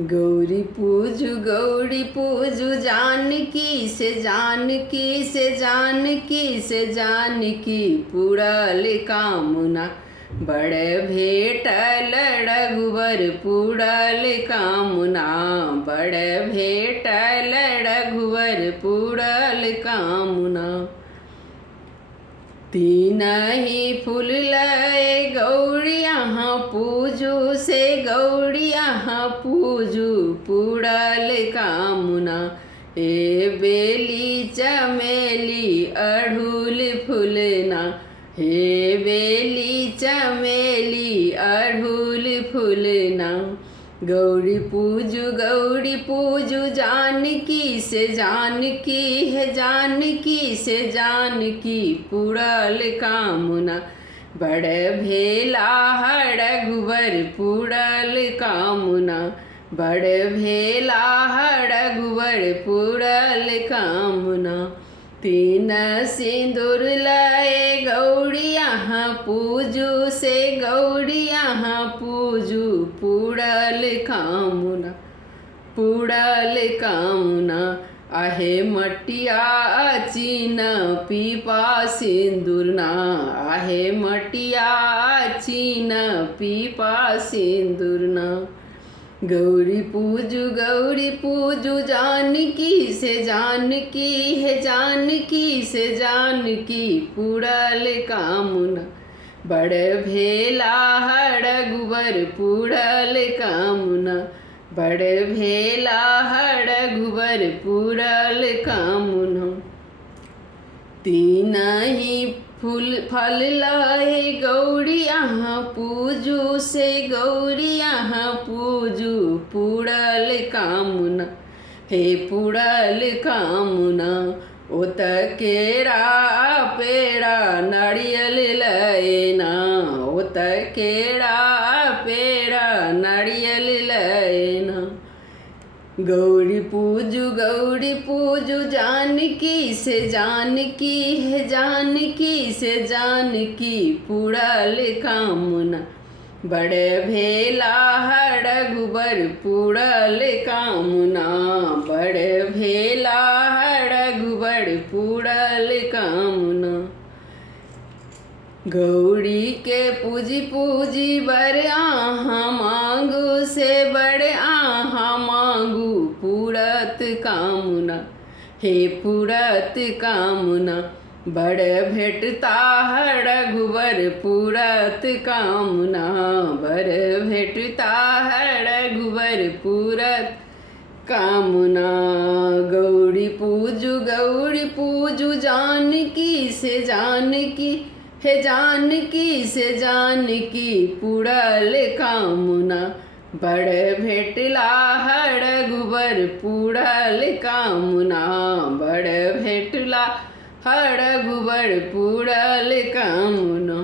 गौरी पूजू जानकी से जानकी से जानकी से जानकी पुरल कामना। बड़ भेटल रघुवर पुरल कामना। बड़ भेटल रघुवर पुरल कामना। तीन ही फूल लय गौरी यहाँ पूजू से गौरी यहाँ पूजू पुरल कामना। हे बेली चमेली अड़हुल फूलना। हे बेली चमेली अड़हुल फूलना। गौरी पूजू जानकी से जानकी है जानकी से जानकी पुरल कामना। बड़ भेला रघुवर पुरल कामना। बड़ भेला रघुवर पुरल कामना। तीन सिंदूर लय गौरी यहाँ पूजू से गौरी यहाँ पूजू पुरल कामना। पुरल कामना। आहे मटिया चीन पीपा सिंदूरना। आहे मटिया चीन पीपा सिंदूरना। गौरी पूजू जानकी से जानकी है जानकी से जानकी पुरल कामना। बड़ भेला रघुवर पुरल कामना। बड़ भेला रघुवर पुरल कामना। तीन ही फल लाए गौरी यहाँ पूजू से गौरी यहाँ पूजू पुरल कामना। हे पुरल कामना। ओत केरा पेड़ा नारियल लयना। ओत केरा पेड़ा नारियल लयना। गौरी पूजू जानकी से जानकी है जानकी से जानकी पुरल कामना। बड़ भेला रघुवर पुरल कामना। बड़ भेला रघुवर पुरल कामना। गौरी के पूजी बर आहा मांगू से बड़ आहा मांगू पुरत कामना। हे पुरत कामना। बड़ भेटता रघुवर पुरत कामना। बड़ भेटता रघुवर पुरत कामना। गौरी पूजू जानकी से जानकी है जानकी से जानकी पुरल कामना। बड़ भेटला रघुवर पुरल कामना। बड़ भेटला रघुवर पुरल कामना।